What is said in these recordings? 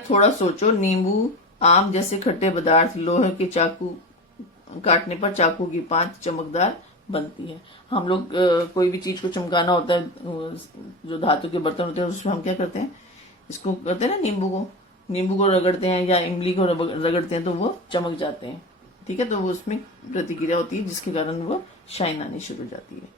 थोड़ा सोचो, नींबू, आम जैसे खट्टे पदार्थ लोहे के चाकू काटने पर चाकू की पांच चमकदार बनती है। हम लोग कोई भी चीज को चमकाना होता है, जो धातु के बर्तन होते हैं उसमें हम क्या करते हैं, इसको करते हैं ना, नींबू को रगड़ते हैं या इमली को रगड़ते हैं तो वो चमक जाते हैं। ठीक है, तो वो उसमें प्रतिक्रिया होती है जिसके कारण वो शाइन आनी शुरू हो जाती है।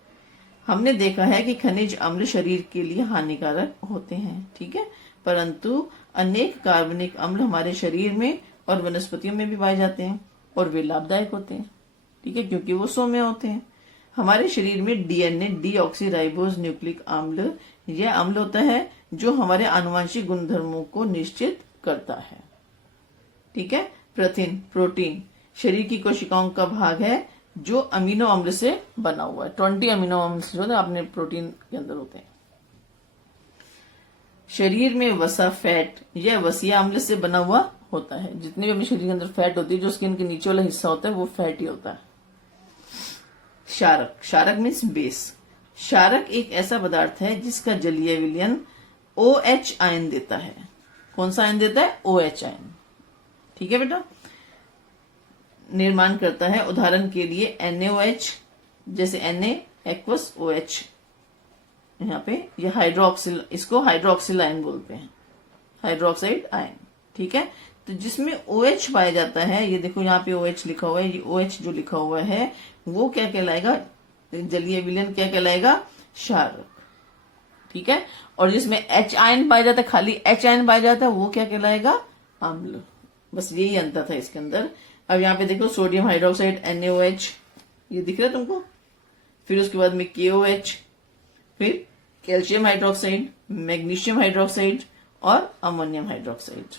हमने देखा है कि खनिज अम्ल शरीर के लिए हानिकारक होते हैं, ठीक है, परंतु अनेक कार्बनिक अम्ल हमारे शरीर में और वनस्पतियों में भी पाए जाते हैं और वे लाभदायक होते हैं, ठीक है, क्योंकि वो सौम्य होते हैं। हमारे शरीर में डीएनए डीऑक्सीराइबोज न्यूक्लिक अम्ल, यह अम्ल होता है जो हमारे आनुवंशिक गुणधर्मों को निश्चित करता है। ठीक है, प्रोटीन शरीर की कोशिकाओं का भाग है जो अमीनो अम्ल से बना हुआ है। 20 अमीनो अम्ल जो है अपने प्रोटीन के अंदर होते हैं। शरीर में वसा फैट यह वसीय अम्ल से बना हुआ होता है। जितने भी अपने शरीर के अंदर फैट होती है, जो स्किन के नीचे वाला हिस्सा होता है वो फैट ही होता है। क्षारक मीन्स बेस। क्षारक एक ऐसा पदार्थ है जिसका जलीय विलयन OH आयन देता है। कौन सा आयन देता है? OH ion. ठीक है बेटा, निर्माण करता है। उदाहरण के लिए NaOH, जैसे Na एक्वस OH, यहाँ पे ये हाइड्रोक्सिल, इसको हाइड्रोक्सिल आयन बोलते हैं, हाइड्रोक्साइड आयन। ठीक है, तो जिसमें OH पाया जाता है, ये देखो यहाँ पे OH लिखा हुआ है, ये OH जो लिखा हुआ है वो क्या कहलाएगा? जलीय विलयन क्या कहलाएगा? क्षारक। ठीक है, और जिसमें H आयन पाया जाता है, खाली H आयन पाया जाता है, वो क्या कहलाएगा? अम्ल। बस यही अंतर था इसके अंदर। अब यहाँ पे देखो, सोडियम हाइड्रोक्साइड NaOH, ये दिख रहा है तुमको, फिर उसके बाद में KOH, फिर कैल्शियम हाइड्रोक्साइड, मैग्नीशियम हाइड्रोक्साइड और अमोनियम हाइड्रोक्साइड।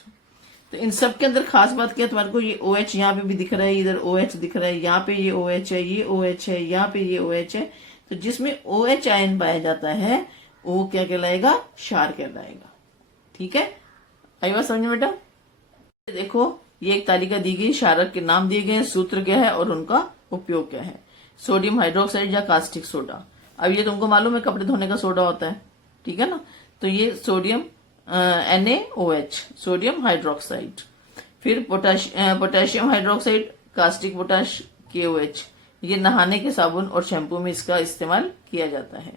तो इन सब के अंदर खास बात क्या है, तुम्हारे को ये OH यहाँ पे भी दिख रहा है, इधर OH दिख रहा है, यहाँ पे ये OH है, ये OH है, यहाँ पे ये OH है। तो जिसमें OH आयन पाया जाता है वो क्या कहलाएगा? क्षार कहलाएगा। ठीक है, आई बात समझ में बेटा? देखो, ये एक तालिका दी गई, क्षारक के नाम दिए गए हैं, सूत्र क्या है और उनका उपयोग क्या है। सोडियम हाइड्रोक्साइड या कास्टिक सोडा। अब ये तुमको मालूम है कपड़े धोने का सोडा होता है, ठीक है ना, तो ये सोडियम NaOH, सोडियम हाइड्रोक्साइड। फिर potassium hydroxide, caustic potash, KOH, ये नहाने के साबुन और शैम्पू में इसका इस्तेमाल किया जाता है।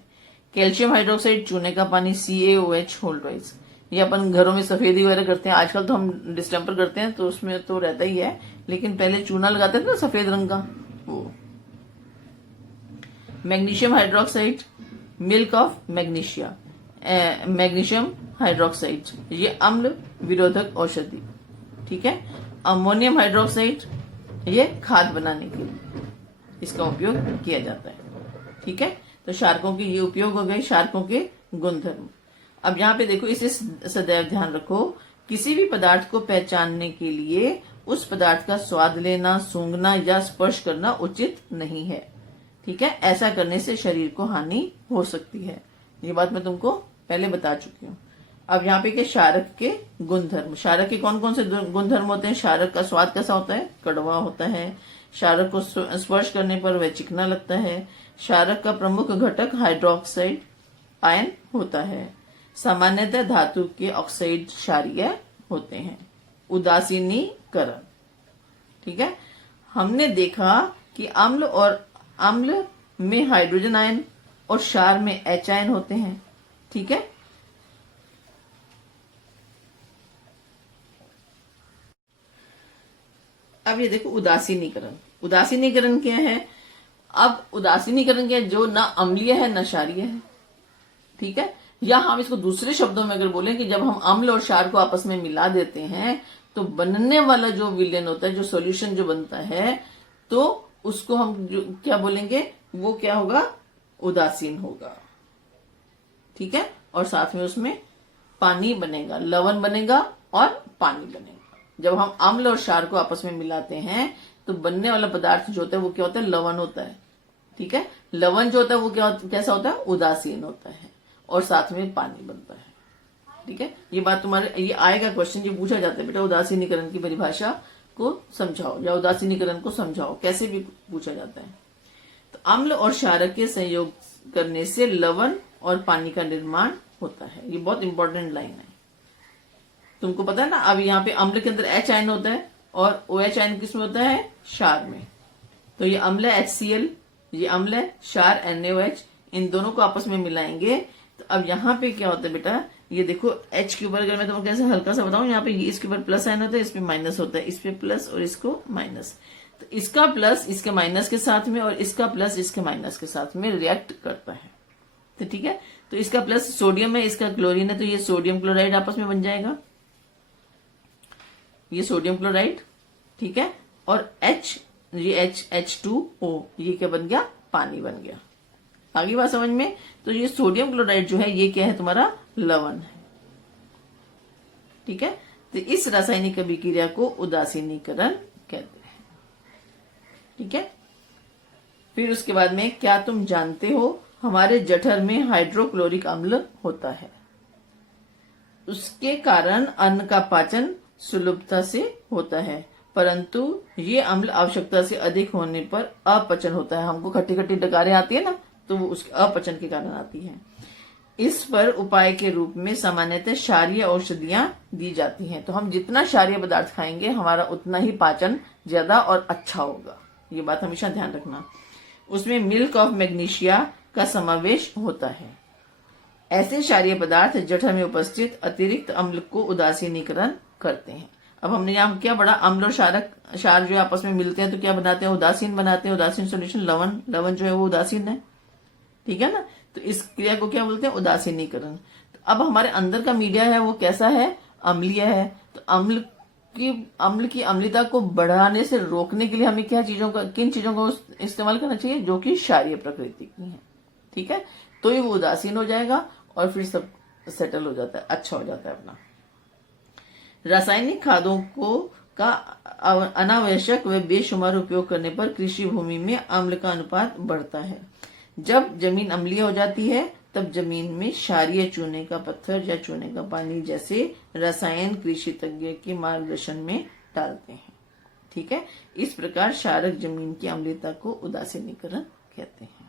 कैल्शियम हाइड्रोक्साइड, चूने का पानी, CaOH होल राइज, ये अपन घरों में सफेदी वगैरह करते हैं। आजकल तो हम डिस्टेम्पर करते हैं तो उसमें तो रहता ही है, लेकिन पहले चूना लगाते थे ना सफेद रंग का, वो। Magnesium hydroxide, milk of magnesia, magnesium hydroxide, ये अम्ल विरोधक औषधि। ठीक है, अमोनियम हाइड्रोक्साइड, ये खाद बनाने के लिए इसका उपयोग किया जाता है। ठीक है, तो क्षारकों के ये उपयोग हो गए, क्षारकों के गुणधर्म। अब यहाँ पे देखो, इसे सदैव ध्यान रखो, किसी भी पदार्थ को पहचानने के लिए उस पदार्थ का स्वाद लेना, सूंघना या स्पर्श करना उचित नहीं है। ठीक है, ऐसा करने से शरीर को हानि हो सकती है। ये बात मैं तुमको पहले बता चुकी हूँ। अब यहाँ पे क्या, क्षारक के गुणधर्म। क्षारक के कौन कौन से गुणधर्म होते हैं? क्षारक का स्वाद कैसा होता है? कड़वा होता है। क्षारक को स्पर्श करने पर वह चिकना लगता है। क्षारक का प्रमुख घटक हाइड्रोक्साइड आयन होता है। सामान्यतः धातु के ऑक्साइड क्षारीय होते हैं। उदासीनीकरण। ठीक है, हमने देखा कि अम्ल में हाइड्रोजन आयन और क्षार में H आयन होते हैं। ठीक है, अब ये देखो, उदासीनीकरण। उदासीनीकरण क्या है? अब उदासीनीकरण क्या है? जो ना अम्लीय है ना क्षारीय है। ठीक है, या हम इसको दूसरे शब्दों में अगर बोलें कि जब हम अम्ल और क्षार को आपस में मिला देते हैं तो बनने वाला जो विलयन होता है, जो सॉल्यूशन जो बनता है, तो उसको हम क्या बोलेंगे? वो क्या होगा? उदासीन होगा। ठीक है, और साथ में उसमें पानी बनेगा, लवण बनेगा और पानी बनेगा। जब हम अम्ल और क्षार को आपस में मिलाते हैं तो बनने वाला पदार्थ जो होता है वो क्या होता है? लवण होता है। ठीक है, लवण जो होता है वो कैसा होता है? उदासीन होता है और साथ में पानी बनता है। ठीक है, ये बात तुम्हारे, ये आएगा क्वेश्चन, जो पूछा जाता है बेटा, उदासीनीकरण की परिभाषा को समझाओ या उदासीनीकरण को समझाओ, कैसे भी पूछा जाता है। तो अम्ल और क्षारक के संयोग करने से लवण और पानी का निर्माण होता है। ये बहुत इंपॉर्टेंट लाइन है। तुमको पता है ना, अब यहाँ पे अम्ल के अंदर H आयन होता है और OH आयन किसमें होता है, क्षार में। तो ये अम्ल है HCl, ये अम्ल है क्षार NaOH, इन दोनों को आपस में मिलाएंगे। तो अब यहाँ पे क्या होता है बेटा, ये देखो H के ऊपर, अगर मैं तुमको कैसे हल्का सा बताऊं, यहाँ पे ये इसके ऊपर प्लस आयन होता है, इस पे माइनस होता है, इस पे प्लस और इसको माइनस। तो इसका प्लस इसके माइनस के साथ में और इसका प्लस इसके माइनस के साथ में रिएक्ट करता है। तो ठीक है, तो इसका प्लस सोडियम है, इसका क्लोरीन है, तो ये सोडियम क्लोराइड आपस में बन जाएगा, ये सोडियम क्लोराइड, ठीक है। और H, ये H2O, ये क्या बन गया, पानी बन गया। आगे बात समझ में। तो ये सोडियम क्लोराइड जो है ये क्या है, तुम्हारा लवण है, ठीक है। तो इस रासायनिक अभिक्रिया को उदासीनीकरण कहते हैं, ठीक है। फिर उसके बाद में, क्या तुम जानते हो हमारे जठर में हाइड्रोक्लोरिक अम्ल होता है, उसके कारण अन्न का पाचन सुलभता से होता है, परंतु ये अम्ल आवश्यकता से अधिक होने पर अपचन होता है। हमको खट्टी खट्टी डकारें आती है ना, तो वो उसके अपचन के कारण आती है। इस पर उपाय के रूप में सामान्यतः क्षारीय औषधियां दी जाती हैं। तो हम जितना क्षारीय पदार्थ खाएंगे हमारा उतना ही पाचन ज्यादा और अच्छा होगा, ये बात हमेशा ध्यान रखना। उसमें मिल्क ऑफ मैग्नीशिया का समावेश होता है। ऐसे क्षारीय पदार्थ जठर में उपस्थित अतिरिक्त अम्ल को उदासीनीकरण करते हैं। अब हमने यहाँ क्या पढ़ा, अम्ल और क्षार जो आपस में मिलते हैं तो क्या बनाते हैं, उदासीन बनाते हैं। उदासीन सोल्यूशन लवण, लवण जो है वो उदासीन है, ठीक है ना। तो इस क्रिया को क्या बोलते हैं, उदासीनीकरण। तो अब हमारे अंदर का मीडिया है वो कैसा है, अम्लीय है। तो अम्ल की अम्लता को बढ़ाने से रोकने के लिए हमें किन चीजों का इस्तेमाल करना चाहिए, जो कि क्षारीय प्रकृति की है, ठीक है। तो ये वो उदासीन हो जाएगा और फिर सब सेटल हो जाता है, अच्छा हो जाता है अपना। रासायनिक खादों का अनावश्यक व बेशुमार उपयोग करने पर कृषि भूमि में अम्ल का अनुपात बढ़ता है। जब जमीन अम्लीय हो जाती है तब जमीन में क्षारीय चूने का पत्थर या चूने का पानी जैसे रसायन कृषि तज्ञ के मार्गदर्शन में डालते हैं, ठीक है। इस प्रकार क्षारक जमीन की अम्लता को उदासीनीकरण कहते हैं।